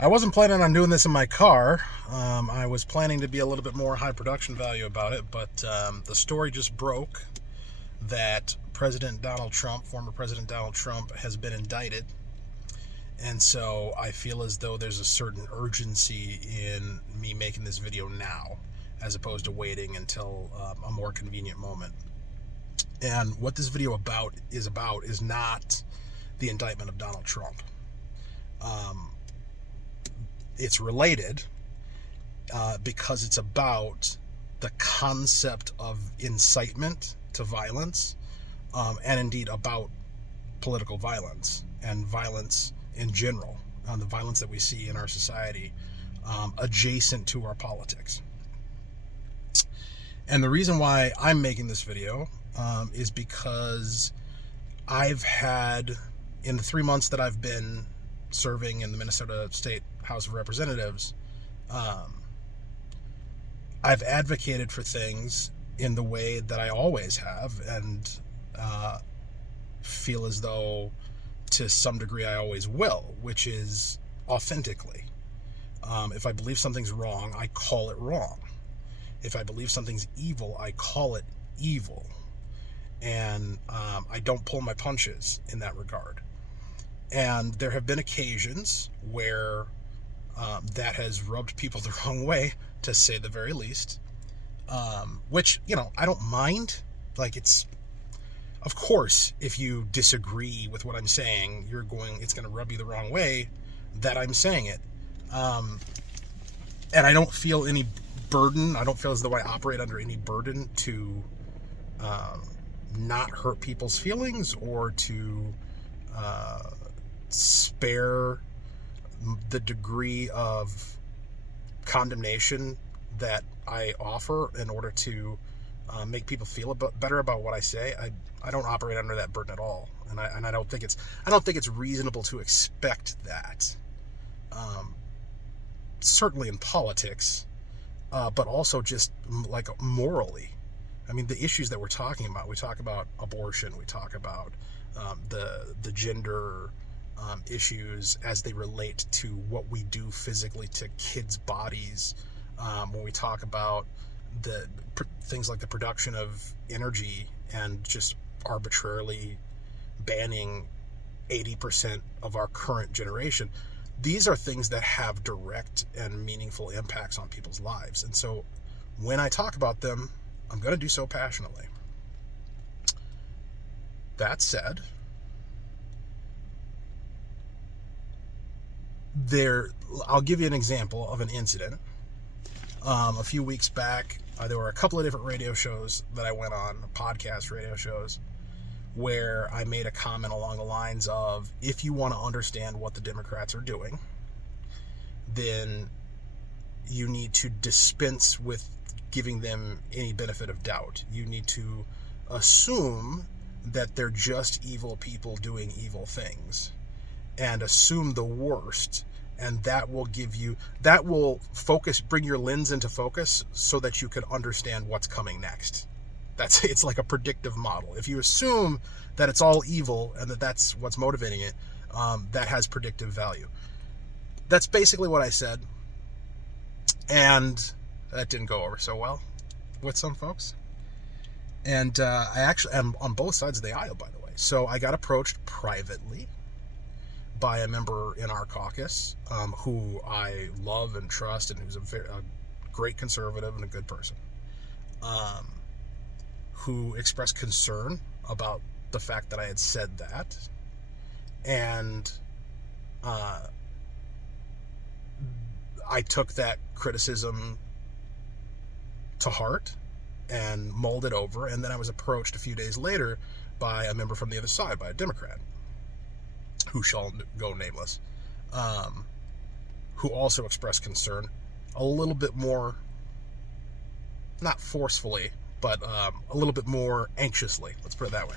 I wasn't planning on doing this in my car. I was planning to be a little bit more high production value about it, but the story just broke that former President Donald Trump, has been indicted. And so I feel as though there's a certain urgency in me making this video now, as opposed to waiting until a more convenient moment. And what this video is not the indictment of Donald Trump. It's related because it's about the concept of incitement to violence, and indeed about political violence and violence in general, the violence that we see in our society adjacent to our politics. And the reason why I'm making this video is because I've had, in the 3 months that I've been serving in the Minnesota State House of Representatives, I've advocated for things in the way that I always have, and feel as though to some degree I always will, which is authentically. If I believe something's wrong, I call it wrong. If I believe something's evil, I call it evil. And I don't pull my punches in that regard. And there have been occasions where that has rubbed people the wrong way, to say the very least. Which, I don't mind. Of course, if you disagree with what I'm saying, it's going to rub you the wrong way that I'm saying it. And I don't feel any burden. I don't feel as though I operate under any burden to not hurt people's feelings, or to spare the degree of condemnation that I offer in order to make people feel better about what I say. I don't operate under that burden at all, and I don't think it's reasonable to expect that. Certainly in politics, but also just like morally. I mean, the issues that we're talking about. We talk about abortion. We talk about the gender issues as they relate to what we do physically to kids' bodies. When we talk about the things like the production of energy and just arbitrarily banning 80% of our current generation, these are things that have direct and meaningful impacts on people's lives. And so when I talk about them, I'm going to do so passionately. That said, I'll give you an example of an incident. A few weeks back, there were a couple of different radio shows that I went on, podcast radio shows, where I made a comment along the lines of, if you want to understand what the Democrats are doing, then you need to dispense with giving them any benefit of doubt. You need to assume that they're just evil people doing evil things, and assume the worst, and that will bring your lens into focus so that you can understand what's coming next. It's like a predictive model. If you assume that it's all evil and that's what's motivating it, that has predictive value. That's basically what I said, and that didn't go over so well with some folks. And I actually am on both sides of the aisle, by the way. So I got approached privately by a member in our caucus, who I love and trust, and who's a great conservative and a good person, who expressed concern about the fact that I had said that. And I took that criticism to heart and mulled it over. And then I was approached a few days later by a member from the other side, by a Democrat, who shall go nameless, who also expressed concern a little bit more, not forcefully, but a little bit more anxiously. Let's put it that way.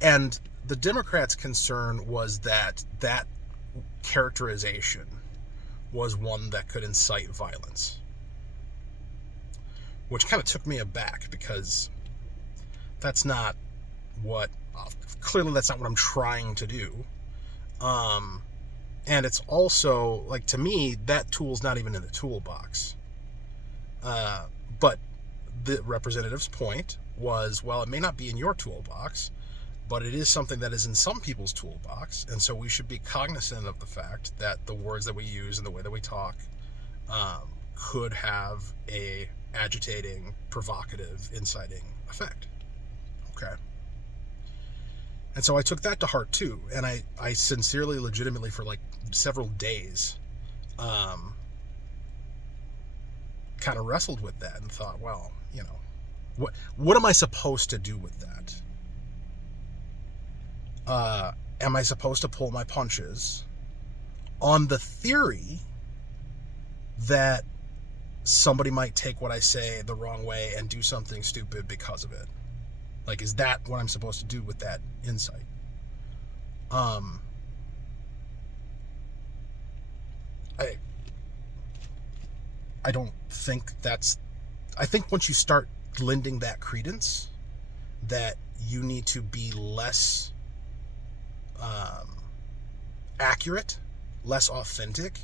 And the Democrats' concern was that characterization was one that could incite violence, which kind of took me aback, because that's not what I'm trying to do. And it's also, like, to me, that tool's not even in the toolbox. But the representative's point was, well, it may not be in your toolbox, but it is something that is in some people's toolbox, and so we should be cognizant of the fact that the words that we use and the way that we talk could have a agitating, provocative, inciting effect. Okay. And so I took that to heart too, and I sincerely, legitimately, for like several days, kind of wrestled with that and thought, well, what am I supposed to do with that? Am I supposed to pull my punches on the theory that somebody might take what I say the wrong way and do something stupid because of it? Like, is that what I'm supposed to do with that insight? I don't think that's... I think once you start lending that credence, that you need to be less accurate, less authentic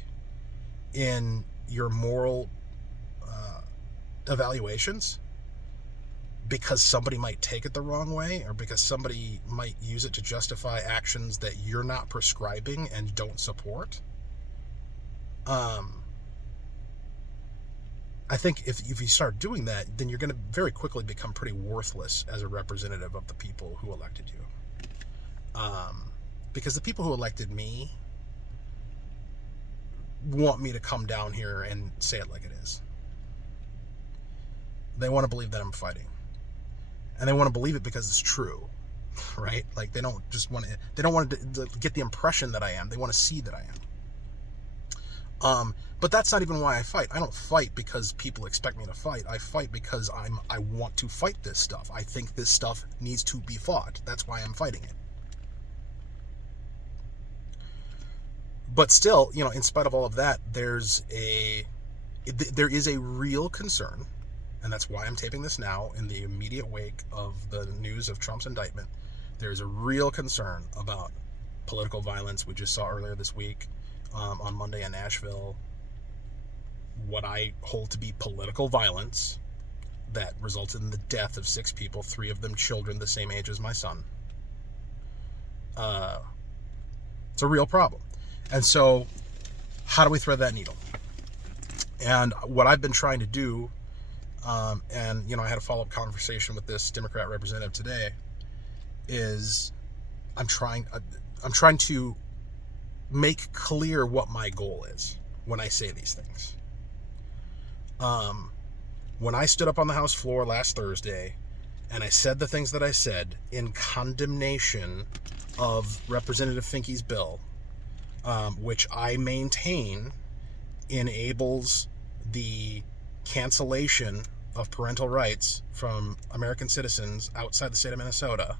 in your moral evaluations, because somebody might take it the wrong way, or because somebody might use it to justify actions that you're not prescribing and don't support. I think if you start doing that, then you're going to very quickly become pretty worthless as a representative of the people who elected you. Because the people who elected me want me to come down here and say it like it is. They want to believe that I'm fighting. And they want to believe it because it's true, right? Like, they don't want to get the impression that I am. They want to see that I am. But that's not even why I fight. I don't fight because people expect me to fight. I fight because I want to fight this stuff. I think this stuff needs to be fought. That's why I'm fighting it. But still, in spite of all of that, there is a real concern, and that's why I'm taping this now in the immediate wake of the news of Trump's indictment. There's a real concern about political violence. We just saw earlier this week, on Monday in Nashville, what I hold to be political violence that resulted in the death of 6 people, 3 of them children the same age as my son. It's a real problem. And so, how do we thread that needle? And what I've been trying to do, and I had a follow-up conversation with this Democrat representative today, is I'm trying to make clear what my goal is when I say these things. When I stood up on the House floor last Thursday and I said the things that I said in condemnation of Representative Finke's bill, which I maintain enables the cancellation of parental rights from American citizens outside the state of Minnesota,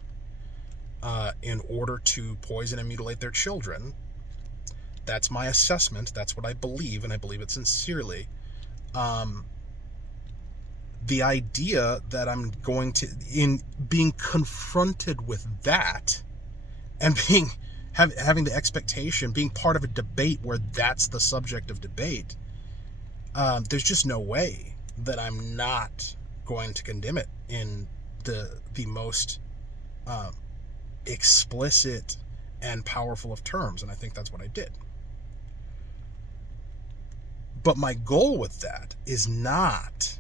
in order to poison and mutilate their children. That's my assessment. That's what I believe, and I believe it sincerely. The idea that I'm going to, in being confronted with that, and having the expectation, being part of a debate where that's the subject of debate, there's just no way that I'm not going to condemn it in the most explicit and powerful of terms, and I think that's what I did. But my goal with that is not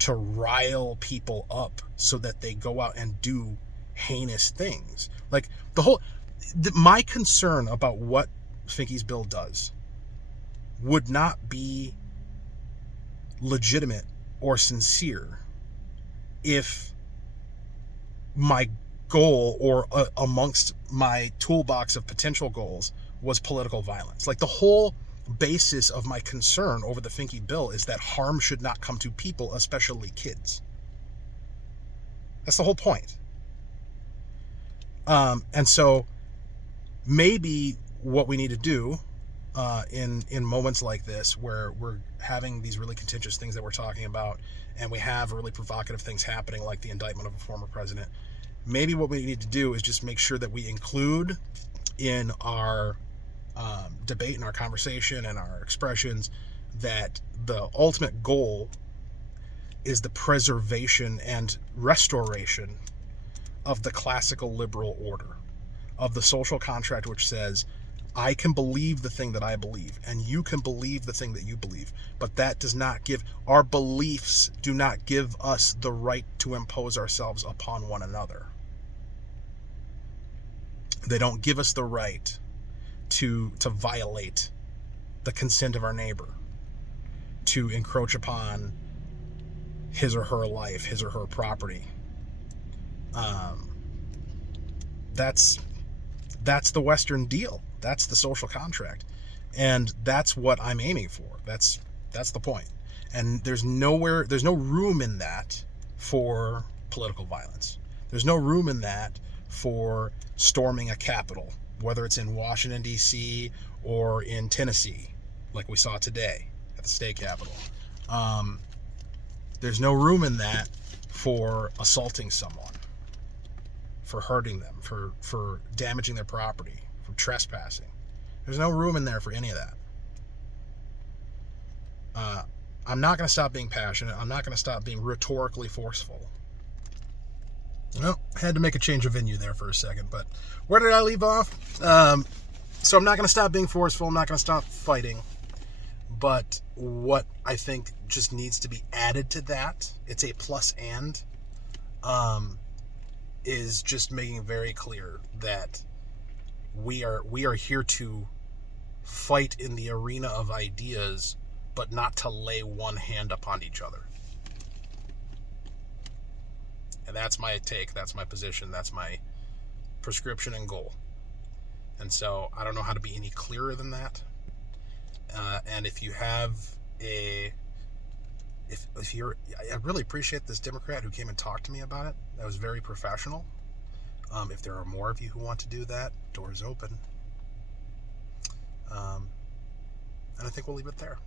to rile people up so that they go out and do heinous things. Like, my concern about what Finke's bill does would not be legitimate or sincere if my goal, or amongst my toolbox of potential goals, was political violence. Like, the whole basis of my concern over the Finke bill is that harm should not come to people, especially kids. That's the whole point. And so maybe what we need to do in moments like this, where we're having these really contentious things that we're talking about, and we have really provocative things happening, like the indictment of a former president, maybe what we need to do is just make sure that we include in our debate and our conversation and our expressions, that the ultimate goal is the preservation and restoration of the classical liberal order, of the social contract, which says, I can believe the thing that I believe, and you can believe the thing that you believe, but that does not give, our beliefs do not give us the right to impose ourselves upon one another. They don't give us the right to violate the consent of our neighbor, to encroach upon his or her life, his or her property. That's the Western deal. That's the social contract, and that's what I'm aiming for. That's the point. And there's no room in that for political violence. There's no room in that for storming a Capitol, whether it's in Washington, D.C. or in Tennessee, like we saw today at the state capitol. There's no room in that for assaulting someone, for hurting them, for damaging their property, for trespassing. There's no room in there for any of that. I'm not going to stop being passionate. I'm not going to stop being rhetorically forceful. Well, I had to make a change of venue there for a second, but where did I leave off? So I'm not going to stop being forceful. I'm not going to stop fighting. But what I think just needs to be added to that, it's a plus and, is just making very clear that we are here to fight in the arena of ideas, but not to lay one hand upon each other. And that's my take, that's my position, that's my prescription and goal. And so I don't know how to be any clearer than that. And if you have I really appreciate this Democrat who came and talked to me about it. That was very professional. If there are more of you who want to do that, doors open. And I think we'll leave it there.